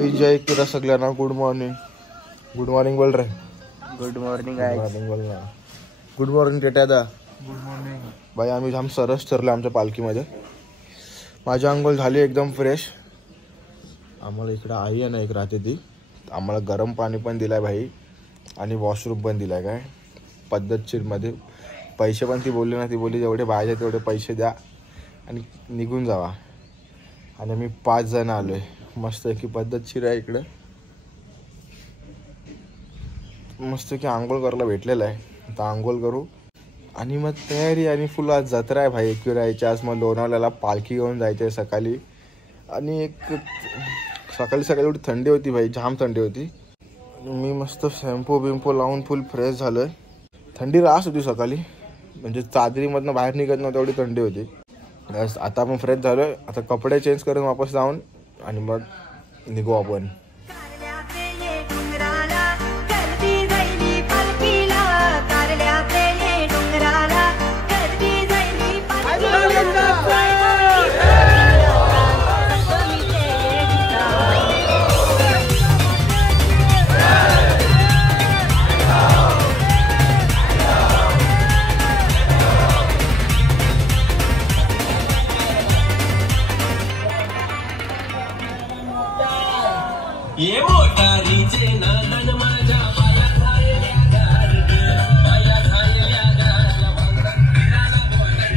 हाय जय किरा सगळ्यांना good morning. Good morning बोल रे. गुड मॉर्निंग बोल ना. गुड मॉर्निंग टेटा दा. गुड मॉर्निंग बाई. आम्ही जाम सरस ठरलं आमच्या पालखीमध्ये. माझी अंघोळ झाली एकदम फ्रेश. आम्हाला इकडं आई आहे ना एक राहते ती, आम्हाला गरम पाणी पण दिलाय भाई आणि वॉशरूम पण दिलाय काय पद्धतशीरमध्ये. पैसे पण ती बोलली ना, ती बोलली जेवढे पाहिजे तेवढे पैसे द्या आणि निघून जावा. आणि मी 5 जण आलो आहे. मस्त की पद्धतशीर आहे इकडं. मस्त की आंघोळ करायला भेटलेलं आहे. आता आंघोळ करू आणि मग तयारी. आणि फुल आज जत्रा आहे भाई एकविरायची. आज मग लोणावळ्याला पालखी घेऊन जायचं आहे सकाळी. आणि एक सकाळी एवढी थंडी होती भाई, जाम थंडी होती. मी मस्त शॅम्पू बिम्पू लावून फुल फ्रेश झालो आहे. थंडी रास होती सकाळी, म्हणजे चादरीमधनं बाहेर निघत नव्हतं तेवढी थंडी होती. बस आता आपण फ्रेश झालो आहे. आता कपडे चेंज करून वापस जाऊन आणि मग निघू आपण. ये मोटारीचे नादन माझ्या पाया झालेल्या गारड, पाया झालेल्या गारला बांधा फिराला बोलर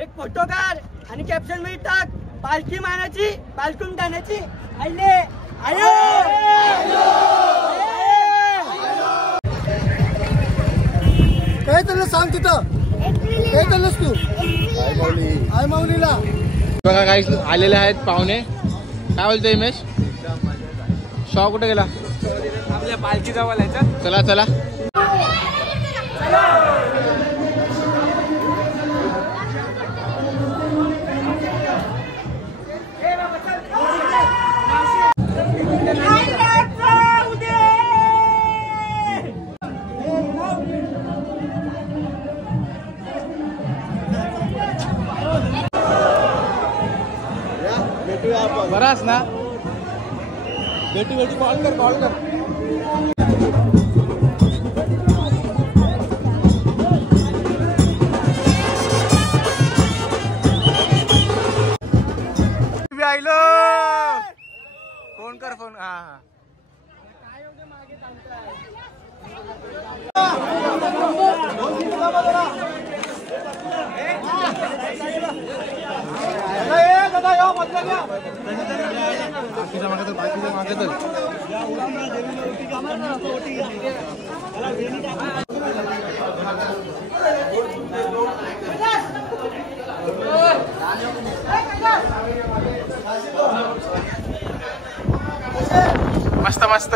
एक फोटो काढ आणि कॅप्शन मध्ये टाक, पालखी मानाची पालखून गाण्याची आयले आयो. काय चाललं सांग तिथं, काय चाललंस तू? आय माऊलीला बघा काही आलेले आहेत पाहुणे. काय बोलतोय हिमेश? शॉ कुठे गेला? आपल्या पालखी जवळ यायचं. चला चला. बराच ना बेटी कॉल कर. आयलो फोन कर फोन. हा मस्त मस्त.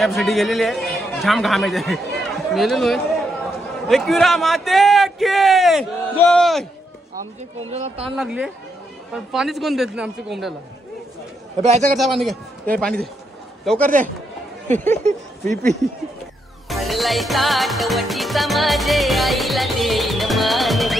कॅपॅसिटी गेलेली आहे, जाम घाम येते. मेलेलो आहे. एकविरा माते की जय. आमच्या कोंबड्याला ताण लागले पण पाणीच कोण देत नाही आमच्या कोंबड्याला. प्यायचं करता पाणी घे, ते पाणी दे लवकर दे. P P. हरलाई ताट वटीचा माझे आईला देईन मान ग.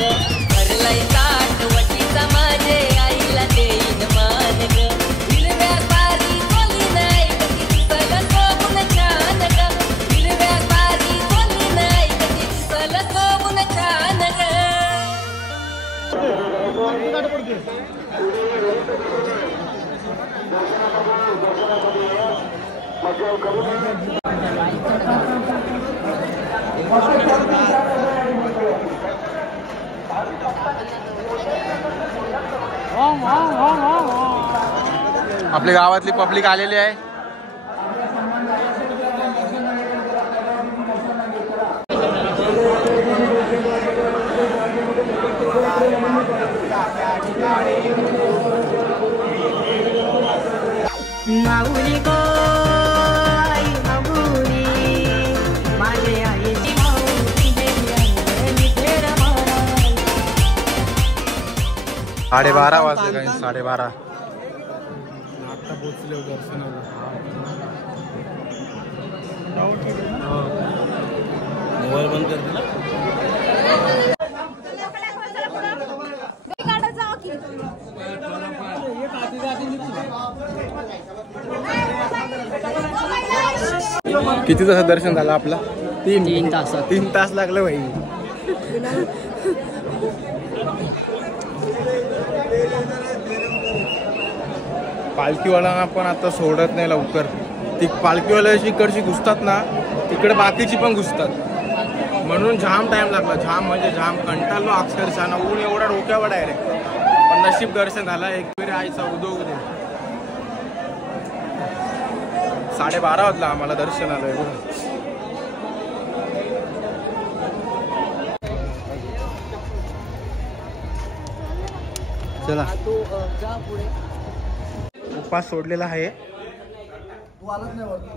हरलाई ताट वटीचा माझे आईला देईन मान ग. हिरव्या सारी कोली नाही कधी दिसल सोबून छान ग. हिरव्या सारी कोली नाही कधी दिसल सोबून छान ग. आपल्या गावातली पब्लिक आलेली आहे. माऊली गो आई माऊली माझे आईची माऊली तेरा मारा. 12:30 वाजले काही 12:30. आता पोचले दर्शनाला. मोबाईल बंद कर दिला. किती तासात दर्शन झालं आपला? 3 तासात. 3 तास लागले भाई. पालखीवाल्यांना पण आता सोडत नाही लवकर. ती पालखीवाल्या इकडची घुसतात ना, तिकडे बाकीची पण घुसतात, म्हणून जाम टाइम लागला. जाम म्हणजे जाम कंटाळलो अक्षरशः ना. ऊन एवढा डोक्यावर डायरेक्ट. पण नशीब दर्शन झाला. एक वेळी आईचा उदो उदो. 12:30 वाजला आम्हाला दर्शन आलंय बघा. चला उपास सोडलेला आहे.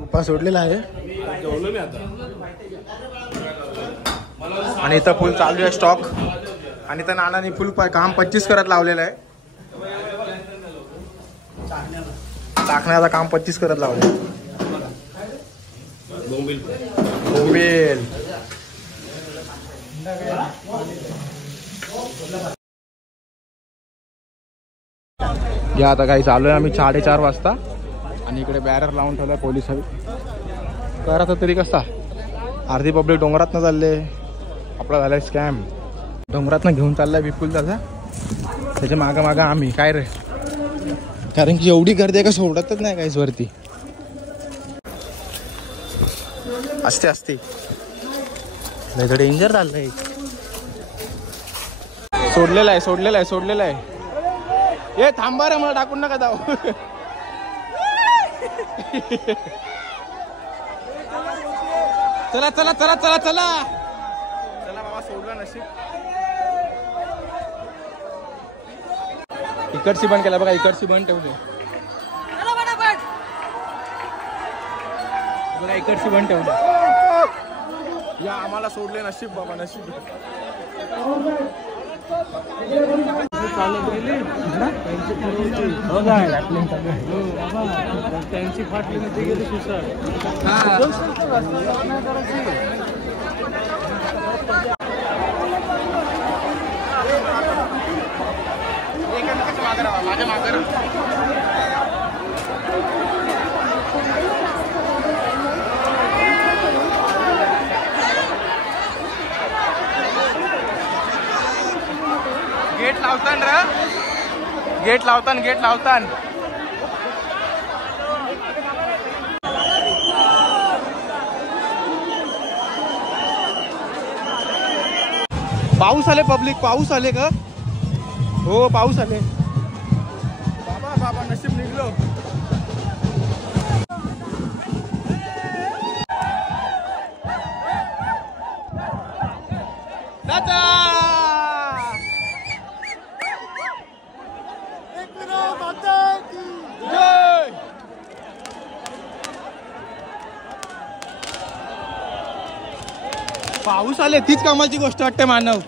उपास सोडलेला आहे आणि इथं फुल चालू आहे स्टॉक. आणि त्या नानाने फुल काम 25 करत लावलेलं आहे. टाकण्याचं काम 25 करत लावलं. बोंबील या आता काही चालू आहे. आम्ही 4:30 वाजता आणि इकडे बॅरर लावून ठेवलाय पोलिसांनी. करायचा तरी कसा. अर्धी पब्लिक डोंगरातनं चालले. आपला झालाय स्कॅम. डोंगरातनं घेऊन चाललाय विपुल दादा. त्याच्या मागं मागं आम्ही काय रे, कारण की एवढी गर्दी आहे का सोडतच नाही काहीच वरती. असते असते नाही डेंजर झालंय. सोडलेला आहे सोडलेला आहे सोडलेला आहे. ए थांबा रे, मला टाकून नका जाऊ. चला चला चला चला चला चला बाबा, सोडला नशीब. इकडची बंद केला बघा, इकडची बंद ठेवली बघा, इकडची बंद ठेवली. या आम्हाला सोडले नशीब बाबा, नशीब. त्यांची फाटली ते गेली सुसाट. माझ्या मागं गेट लावतान रे, गेट लावतान, गेट लावतान. पाऊस आले पब्लिक, पाऊस आले का? हो पाऊस आले बाबा. बाबा नशीब निघलो. दादा पाऊस आले तीच कामाची गोष्ट वाटते मानव.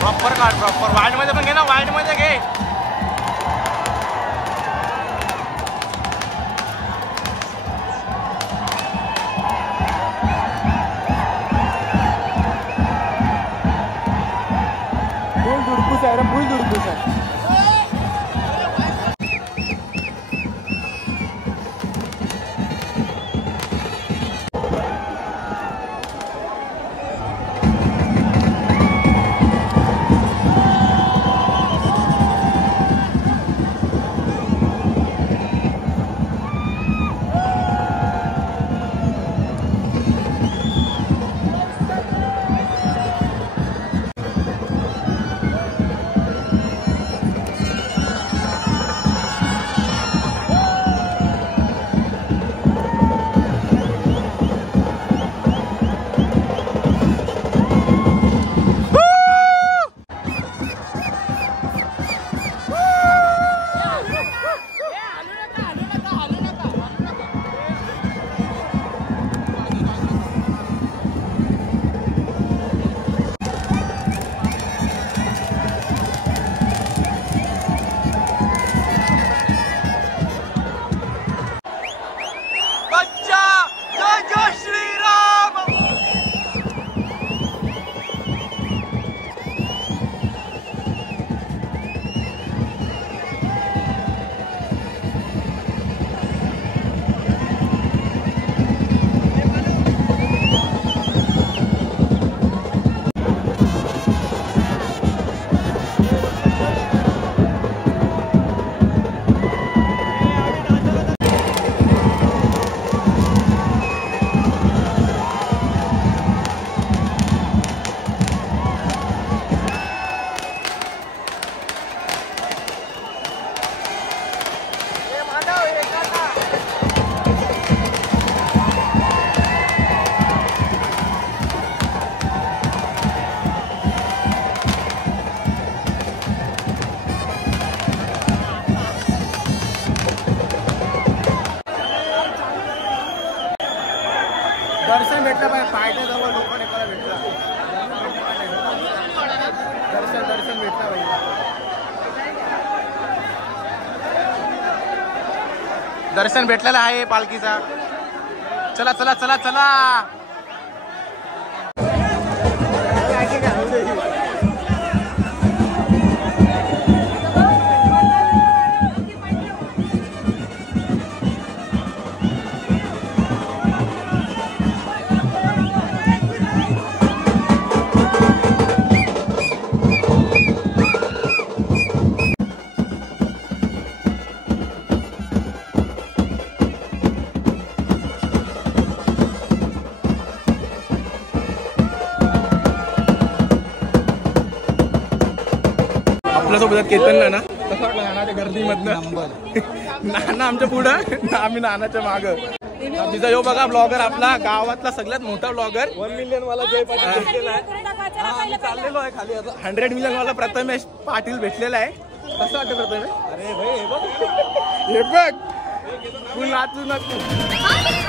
प्रॉपर काढ, प्रॉपर वाईड मध्ये पण घे ना, वाईड मध्ये घे. फुल दुडपूस आहे रे, फुल दुडपूस आहे. दर्शन भेटलं पाहिजे, पायथ्या जवळ लोकांना एकाला भेटला दर्शन भेटलं पाहिजे. दर्शन भेटलेलं आहे पालखीचा. चला चला चला चला. आपल्यासोबत केतन नाना. कसं वाटलं नानाच्या गर्दीमधनं? नाना आमच्या पुढं, आम्ही नानाच्या मागं. तिचा यो बघा ब्लॉगर, आपला गावातला सगळ्यात मोठा ब्लॉगर. 1 मिलियन वाला जय पाटील भेटलेला आहे. चाललेलो आहे खाली आता. 100 मिलियन वाला प्रथमेश पाटील भेटलेला आहे. कसं वाटतं प्रथमेश? अरे भाई हे बघ, हे बघ, तू नाचू नको.